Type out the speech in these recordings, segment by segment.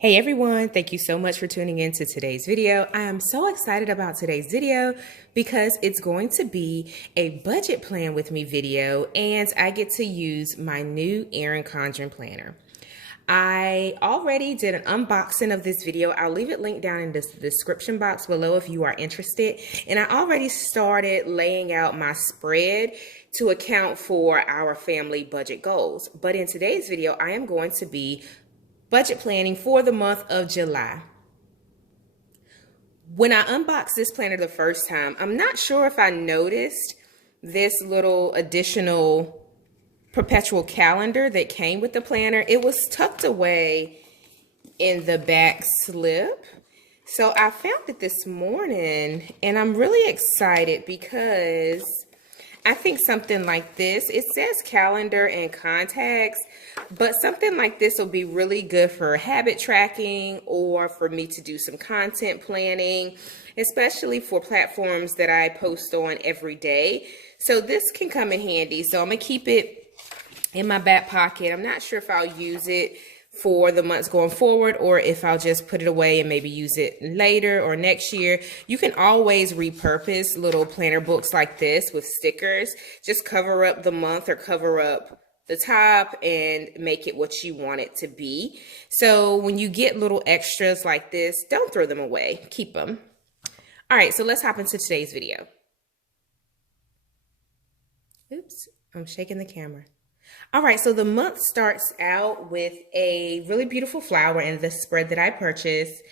Hey everyone, thank you so much for tuning in to today's video. I am so excited about today's video because it's going to be a budget plan with me video and I get to use my new Erin Condren planner. I already did an unboxing of this video. I'll leave it linked down in the description box below if you are interested. And I already started laying out my spread to account for our family budget goals. But in today's video, I am going to be budget planning for the month of July. When I unboxed this planner the first time, I'm not sure if I noticed this little additional perpetual calendar that came with the planner. It was tucked away in the back slip. So I found it this morning and I'm really excited because I think something like this, it says calendar and contacts, but something like this will be really good for habit tracking or for me to do some content planning, especially for platforms that I post on every day. So this can come in handy. So I'm going to keep it in my back pocket. I'm not sure if I'll use it for the months going forward or if I'll just put it away and maybe use it later or next year. You can always repurpose little planner books like this with stickers. Just cover up the month or cover up the top and make it what you want it to be. So when you get little extras like this, don't throw them away. Keep them. All right, so let's hop into today's video. Oops, I'm shaking the camera. All right, so the month starts out with a really beautiful flower in the spread that I purchased.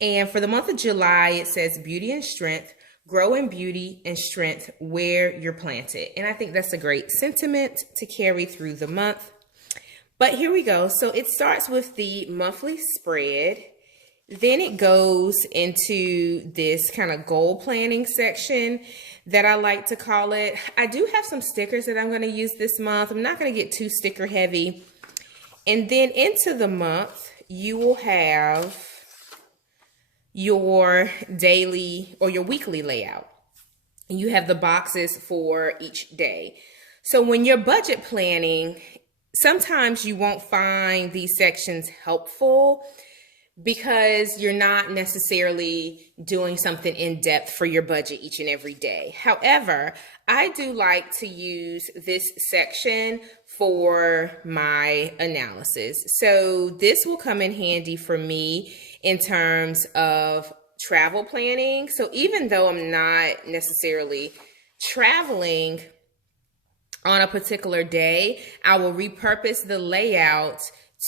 And for the month of July, it says beauty and strength, grow in beauty and strength where you're planted. And I think that's a great sentiment to carry through the month. But here we go. So it starts with the monthly spread. Then it goes into this kind of goal planning section that I like to call it. I do have some stickers that I'm going to use this month. I'm not going to get too sticker heavy. And then into the month, you will have your daily or your weekly layout. And you have the boxes for each day. So when you're budget planning, sometimes you won't find these sections helpful because you're not necessarily doing something in depth for your budget each and every day. However, I do like to use this section for my analysis. So this will come in handy for me in terms of travel planning. So even though I'm not necessarily traveling on a particular day, I will repurpose the layout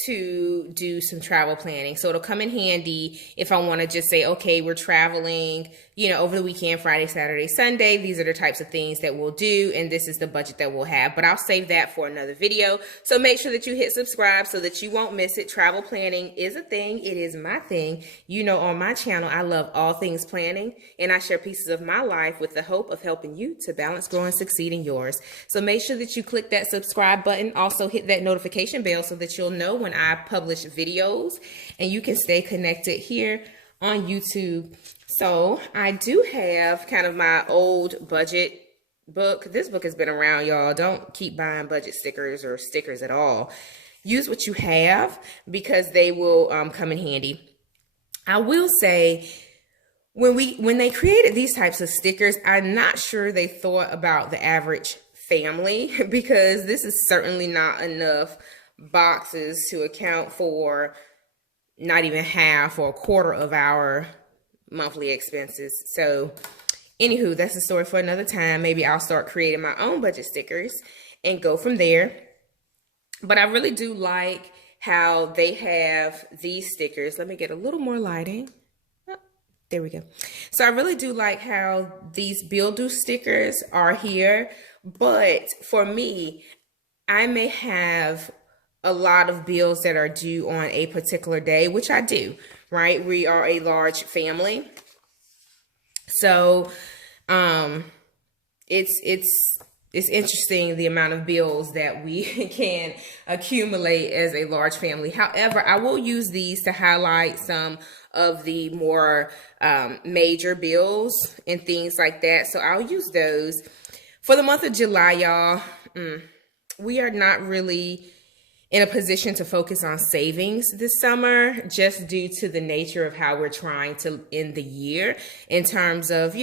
to do some travel planning. So it'll come in handy if I want to just say, okay, we're traveling, over the weekend, Friday, Saturday, Sunday. These are the types of things that we'll do. And this is the budget that we'll have, but I'll save that for another video. So make sure that you hit subscribe so that you won't miss it. Travel planning is a thing. It is my thing. On my channel, I love all things planning and I share pieces of my life with the hope of helping you to balance, grow, and succeed in yours. So make sure that you click that subscribe button. Also hit that notification bell so that you'll know when I publish videos and you can stay connected here on YouTube. So I do have kind of my old budget book. This book has been around, y'all. Don't keep buying budget stickers or stickers at all. Use what you have because they will come in handy. I will say when they created these types of stickers, I'm not sure they thought about the average family because this is certainly not enough boxes to account for not even half or a quarter of our monthly expenses. So anywho, that's a story for another time. Maybe I'll start creating my own budget stickers and go from there. But I really do like how they have these stickers. Let me get a little more lighting. Oh, there we go. So I really do like how these bill due stickers are here. But for me, I may have a lot of bills that are due on a particular day, which I do, right? We are a large family. So it's interesting the amount of bills that we can accumulate as a large family. However, I will use these to highlight some of the more major bills and things like that. So I'll use those. For the month of July, y'all, we are not really in a position to focus on savings this summer, just due to the nature of how we're trying to end the year in terms of,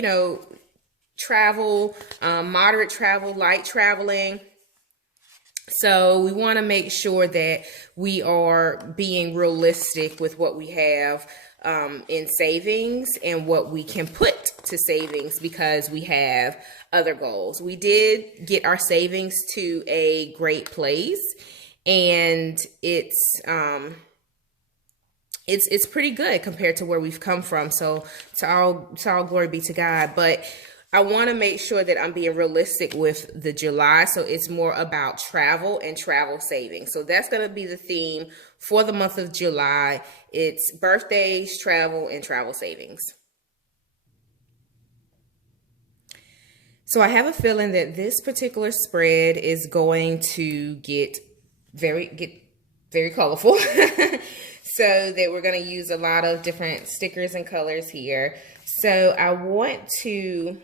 travel, moderate travel, light traveling. So we want to make sure that we are being realistic with what we have in savings and what we can put to savings, because we have other goals. We did get our savings to a great place, and it's pretty good compared to where we've come from. So to all glory be to God. But I want to make sure that I'm being realistic with the July. So it's more about travel and travel savings. So that's going to be the theme for the month of July. It's birthdays, travel, and travel savings. So I have a feeling that this particular spread is going to get very colorful. So that we're going to use a lot of different stickers and colors here. So I want to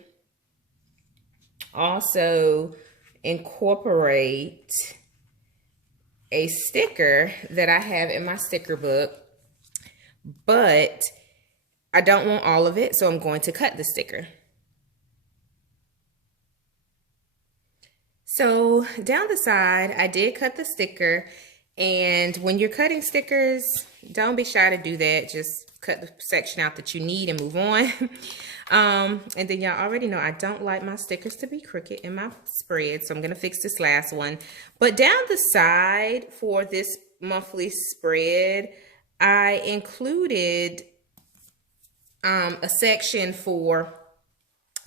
also incorporate a sticker that I have in my sticker book, but I don't want all of it, so I'm going to cut the sticker. So down the side, I did cut the sticker, and when you're cutting stickers, don't be shy to do that. Just cut the section out that you need and move on. And then y'all already know I don't like my stickers to be crooked in my spread, so I'm gonna fix this last one. But down the side for this monthly spread, I included a section for,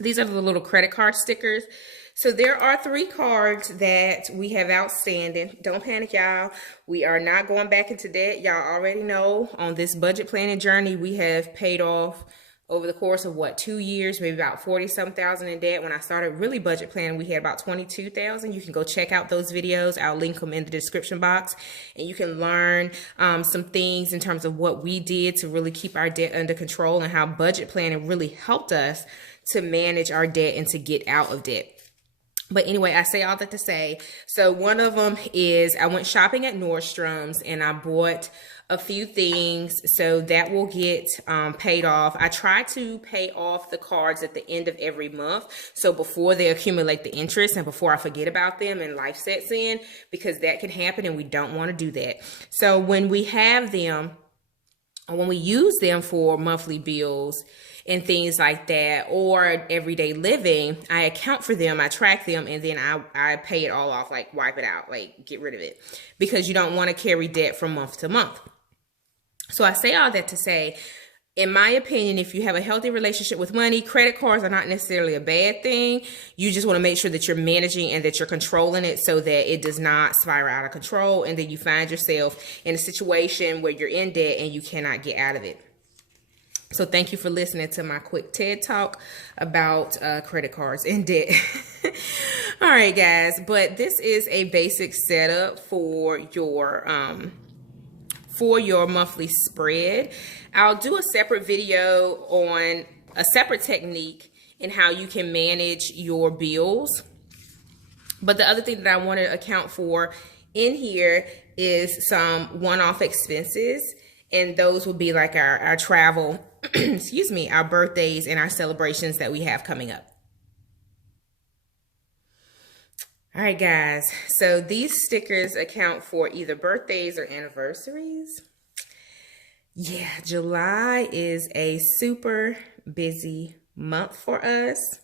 these are the little credit card stickers. So there are 3 cards that we have outstanding. Don't panic, y'all. We are not going back into debt. Y'all already know on this budget planning journey, we have paid off over the course of 2 years, maybe about 40-some thousand in debt. When I started really budget planning, we had about 22,000. You can go check out those videos. I'll link them in the description box, and you can learn some things in terms of what we did to really keep our debt under control, and how budget planning really helped us to manage our debt and to get out of debt. But anyway, I say all that to say, so one of them is I went shopping at Nordstrom's and I bought a few things, so that will get paid off. I try to pay off the cards at the end of every month, so before they accumulate the interest and before I forget about them and life sets in, because that can happen and we don't want to do that. So when we have them, when we use them for monthly bills and things like that, or everyday living, I account for them, I track them, and then I pay it all off, like wipe it out, like get rid of it, because you don't want to carry debt from month to month. So I say all that to say, in my opinion, if you have a healthy relationship with money, credit cards are not necessarily a bad thing. You just want to make sure that you're managing and that you're controlling it so that it does not spiral out of control, and then you find yourself in a situation where you're in debt and you cannot get out of it. So thank you for listening to my quick TED Talk about credit cards and debt. All right, guys, but this is a basic setup for your monthly spread. I'll do a separate video on a separate technique in how you can manage your bills. But the other thing that I want to account for in here is some one-off expenses. And those will be like our travel, excuse me, our birthdays and our celebrations that we have coming up. All right, guys. So these stickers account for either birthdays or anniversaries. Yeah, July is a super busy month for us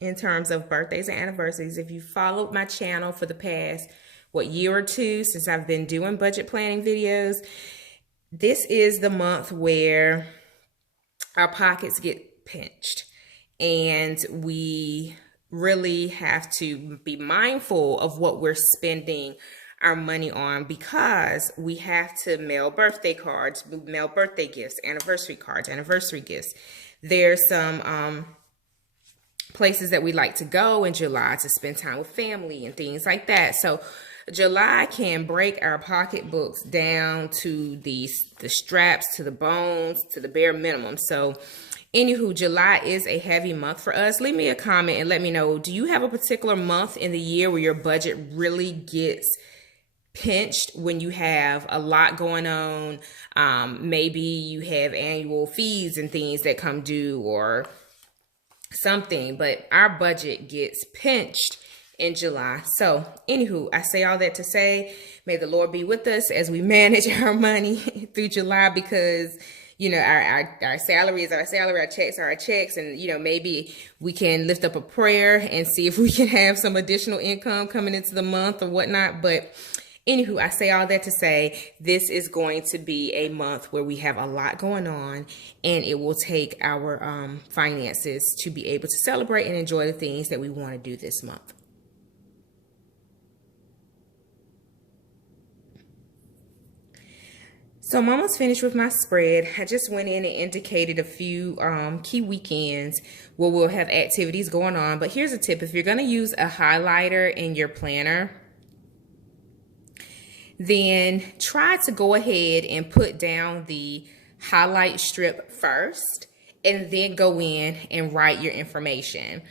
in terms of birthdays and anniversaries. If you followed my channel for the past, year or two since I've been doing budget planning videos, this is the month where our pockets get pinched, and we really have to be mindful of what we're spending our money on, because we have to mail birthday cards, mail birthday gifts, anniversary cards, anniversary gifts. There's some places that we like to go in July to spend time with family and things like that. So July can break our pocketbooks down to the straps, to the bones, to the bare minimum. So anywho, July is a heavy month for us. Leave me a comment and let me know, do you have a particular month in the year where your budget really gets pinched when you have a lot going on. Maybe you have annual fees and things that come due or something, but our budget gets pinched in July. So anywho, I say all that to say, may the Lord be with us as we manage our money through July, because our salary is our salary, our checks are our checks, and maybe we can lift up a prayer and see if we can have some additional income coming into the month or whatnot. But anywho, I say all that to say this is going to be a month where we have a lot going on, and it will take our finances to be able to celebrate and enjoy the things that we want to do this month. So I'm almost finished with my spread. I just went in and indicated a few key weekends where we'll have activities going on. But here's a tip. If you're going to use a highlighter in your planner, then try to go ahead and put down the highlight strip first and then go in and write your information.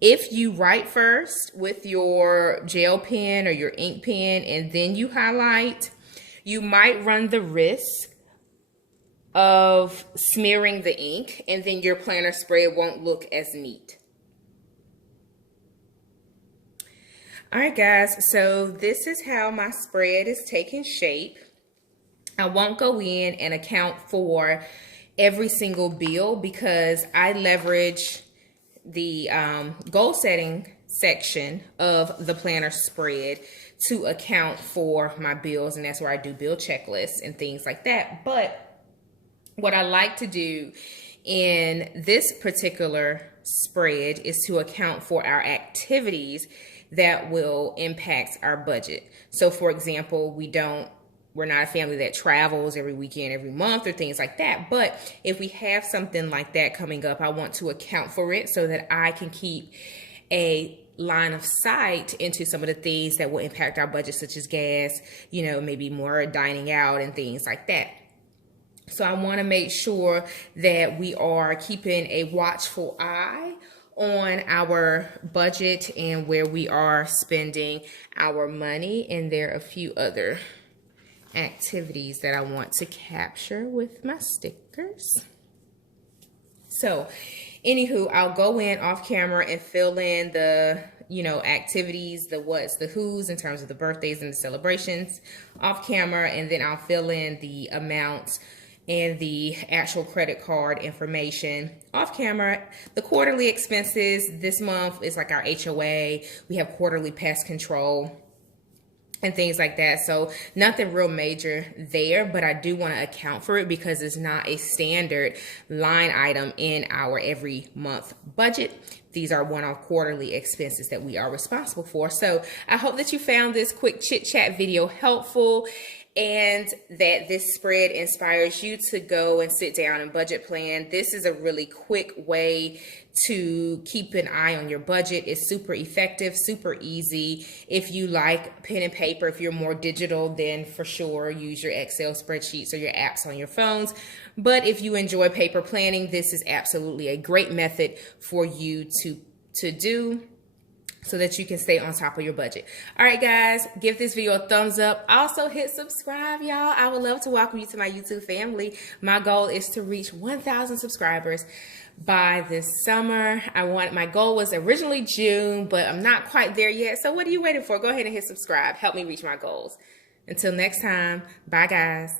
If you write first with your gel pen or your ink pen and then you highlight, you might run the risk of smearing the ink, and then your planner spread won't look as neat. All right, guys, so this is how my spread is taking shape. I won't go in and account for every single bill because I leverage the goal setting section of the planner spread to account for my bills, and that's where I do bill checklists and things like that. But what I like to do in this particular spread is to account for our activities that will impact our budget. So for example, we're not a family that travels every weekend, every month, or things like that. But if we have something like that coming up, I want to account for it so that I can keep a line of sight into some of the things that will impact our budget, such as gas, maybe more dining out and things like that. So I want to make sure that we are keeping a watchful eye on our budget and where we are spending our money. And there are a few other activities that I want to capture with my stickers. So anywho, I'll go in off camera and fill in the, activities, the what's, the who's in terms of the birthdays and the celebrations off camera. And then I'll fill in the amounts and the actual credit card information off camera. The quarterly expenses this month is like our HOA. We have quarterly pest control and things like that. So nothing real major there, but I do want to account for it because it's not a standard line item in our every month budget. These are one-off quarterly expenses that we are responsible for. So I hope that you found this quick chit chat video helpful, and that this spread inspires you to go and sit down and budget plan. This is a really quick way to keep an eye on your budget. It's super effective, super easy. If you like pen and paper, if you're more digital, then for sure use your Excel spreadsheets or your apps on your phones. But if you enjoy paper planning, this is absolutely a great method for you to do, so that you can stay on top of your budget. All right, guys, give this video a thumbs up. Also hit subscribe, y'all. I would love to welcome you to my YouTube family. My goal is to reach 1,000 subscribers by this summer. My goal was originally June, but I'm not quite there yet. So what are you waiting for? Go ahead and hit subscribe. Help me reach my goals. Until next time, bye, guys.